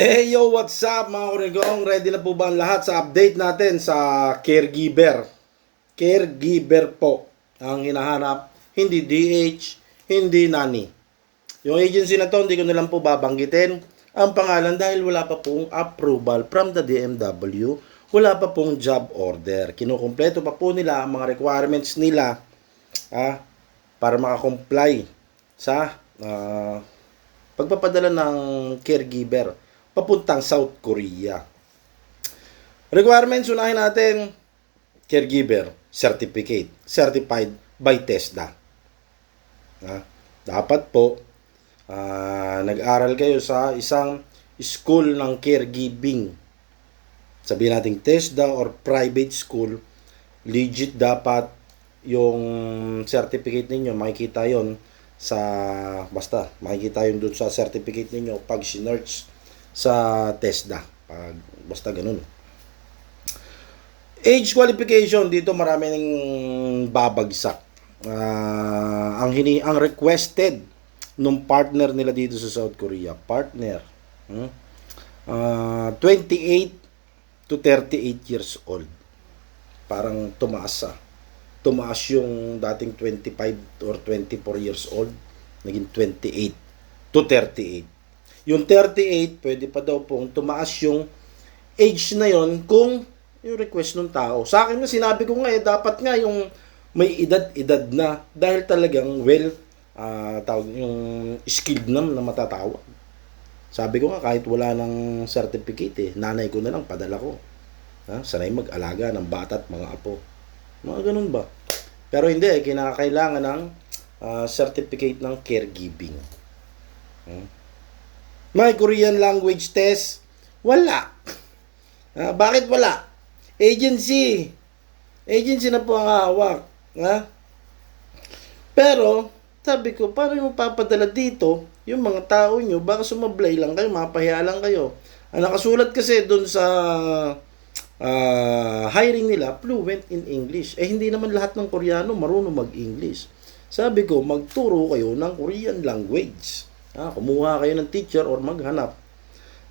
Eh yo, what's up mga kurigong? Ready na po ba ang lahat sa update natin sa caregiver? Caregiver po ang hinahanap, hindi DH, hindi nani. Yung agency na to, hindi ko na lang po babanggitin ang pangalan dahil wala pa pong approval from the DMW, wala pa pong job order. Kinukumpleto pa po nila ang mga requirements nila ah, para makakomply sa ah, pagpapadala ng caregiver papuntang South Korea. Requirements, unahin natin, caregiver certificate, certified by TESDA. Ah, dapat po, ah, nag-aral kayo sa isang school ng caregiving. Sabihin natin TESDA or private school, legit dapat yung certificate ninyo, makikita yon sa, basta, makikita yun dun sa certificate ninyo pag sinerch sa TESDA. Pag, basta ganun. Age qualification, dito marami ng babagsak. Ah, ang hini ang requested nung partner nila dito sa South Korea, partner. Hmm? Ah, 28 to 38 years old. Parang tumaas ah. Tumaas yung dating 25 or 24 years old, naging 28 to 38. Yung 38, pwede pa daw pong tumaas yung age na yon kung yung request ng tao. Sa akin nga, sinabi ko nga eh, dapat nga yung may edad-edad na dahil talagang well, ah tawag yung skilled na na matatawag. Sabi ko nga, kahit wala ng certificate eh, nanay ko na lang, padala ko. Ha? Sanay mag-alaga ng bata at mga apo. Mga ganun ba? Pero hindi, eh, kinakailangan ng ah, certificate ng caregiving. Hmm? May Korean language test? Wala. Ah, bakit wala? Agency. Agency na po ang hawak. Ha? Pero, sabi ko, paano yung papadala dito? Yung mga tao nyo, baka sumablay lang kayo, mapahiya lang kayo. Ang nakasulat kasi doon sa ah, hiring nila, fluent in English. Eh, hindi naman lahat ng Koreano marunong mag-English. Sabi ko, magturo kayo ng Korean language. Ah, kumuha kayo ng teacher or maghanap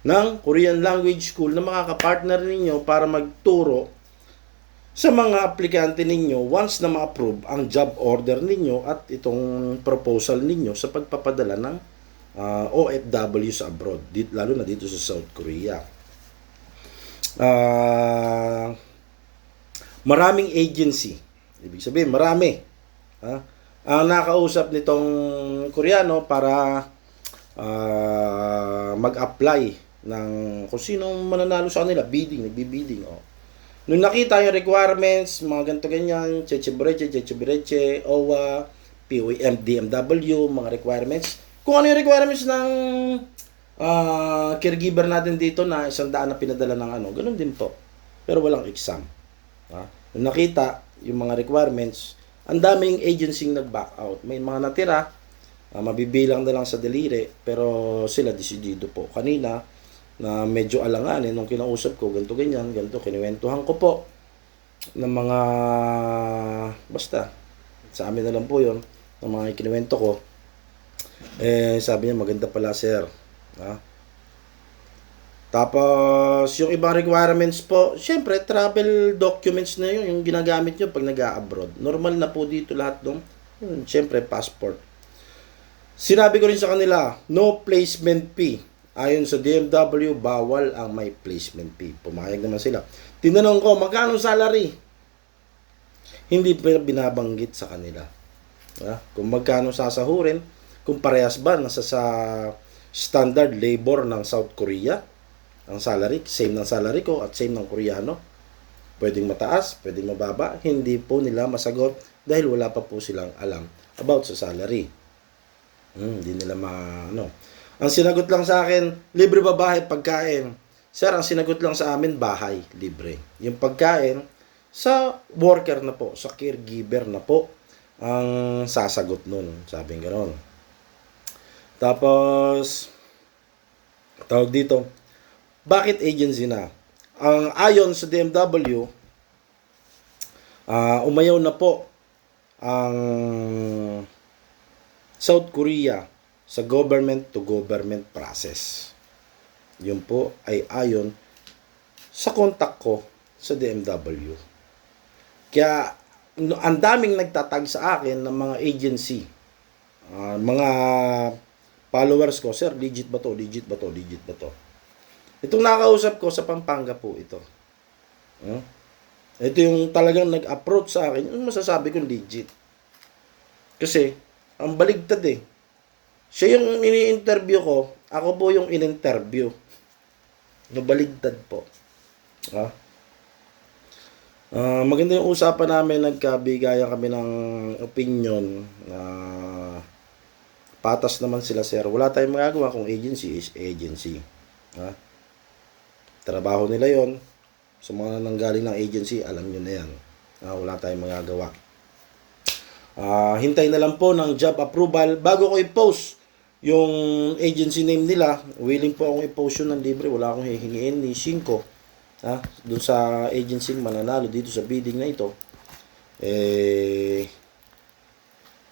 ng Korean language school na makakapartner ninyo para magturo sa mga aplikante ninyo once na ma-approve ang job order ninyo at itong proposal ninyo sa pagpapadala ng ah, OFW sa abroad, dit, lalo na dito sa South Korea. Ah, maraming agency. Ibig sabihin, marami. Ha? Ang nakausap nitong Koreano para ah, mag-apply ng kung sinong mananalo sa kanila, bidding, nagbi-bidding. Oh. Nung nakita yung requirements, mga ganito ganyan, cheche breche, cheche breche, OWA, POEM, DMW, mga requirements. Kung ano yung requirements ng ah, caregiver natin dito na isang daan na pinadala ng ano, ganun din po. Pero walang exam. Ha? Nung nakita yung mga requirements, ang daming agency nag-back out. May mga natira, ah, mabibilang na lang sa daliri, pero sila decidido po. Kanina, na medyo alanganin nung kinausap ko, ganito ganyan, ganito, kiniwentuhan ko po ng mga, basta, sa amin na lang po yon ng mga kiniwento ko. Eh, sabi niya, maganda pala, sir. Ha? Tapos, yung ibang requirements po, syempre, travel documents na yun, yung ginagamit nyo pag nag-abroad. Normal na po dito lahat. Yun, syempre, passport. Sinabi ko rin sa kanila, no placement fee. Ayon sa DMW, bawal ang may placement fee. Pumayag naman sila. Tinanong ko, magkano salary? Hindi pa binabanggit sa kanila. Ha? Kung magkano sasahurin, kung parehas ba nasa sa standard labor ng South Korea, ang salary, same ng salary ko at same ng Koreano. Pwedeng mataas, pwedeng mababa, hindi po nila masagot dahil wala pa po silang alam about sa salary. Hmm, hindi nila ma ano. Ang sinagot lang sa akin, libre ba bahay pagkain? Sir, ang sinagot lang sa amin, bahay, libre. Yung pagkain, sa worker na po, sa caregiver na po, ang sasagot nun. Sabi gano'n. Tapos, tawag dito, bakit agency na? Ang ayon sa DMW, ah umayaw na po ang South Korea sa government to government process. Yun po ay ayon sa contact ko sa DMW. Kaya ang daming nagtatag sa akin ng mga agency. Ah, mga followers ko, sir, legit ba to? Legit ba to? Legit ba to? Itong nakausap ko sa Pampanga po ito. Hmm? Ito yung talagang nag-approach sa akin, yung masasabi kong legit. Kasi, ang baligtad eh. Siya yung ini-interview ko, ako po yung in-interview. Nabaligtad po. Ha? Ah, maganda yung usapan namin, nagkabigayan kami ng opinion na patas naman sila sir. Wala tayong magagawa kung agency is agency. Ha? Trabaho nila yon Sa mga nanggaling ng agency, alam nyo na yan. Ah, wala tayong magagawa. Ah, hintay na lang po ng job approval bago ko i-post yung agency name nila. Willing po akong i-post yun ng libre. Wala akong hihingiin ni Shinko. Ha? Doon sa agency mananalo dito sa bidding na ito. Eh,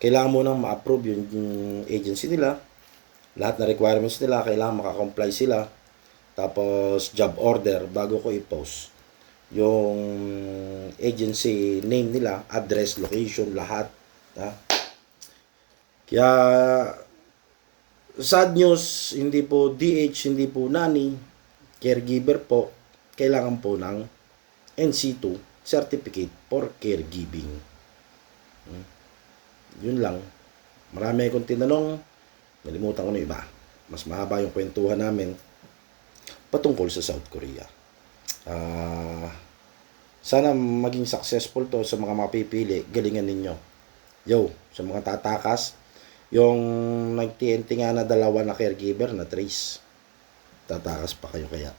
kailangan mo nang ma-approve yung, yung agency nila. Lahat na requirements nila, kailangan makakomply sila. Tapos, job order bago ko i-post. Yung agency name nila, address, location, lahat. Ha? Kaya, sad news, hindi po DH, hindi po nani, caregiver po, kailangan po ng NC2 certificate for caregiving. Hmm. Yun lang. Marami akong tinanong, nalimutan ko na iba. Mas mahaba yung kwentuhan namin patungkol sa South Korea. Ah, sana maging successful to sa mga mapipili. Galingan ninyo. Yo, sa mga tatakas, yung nag-TNT nga na dalawa na caregiver na trace. Tatakas pa kayo kaya.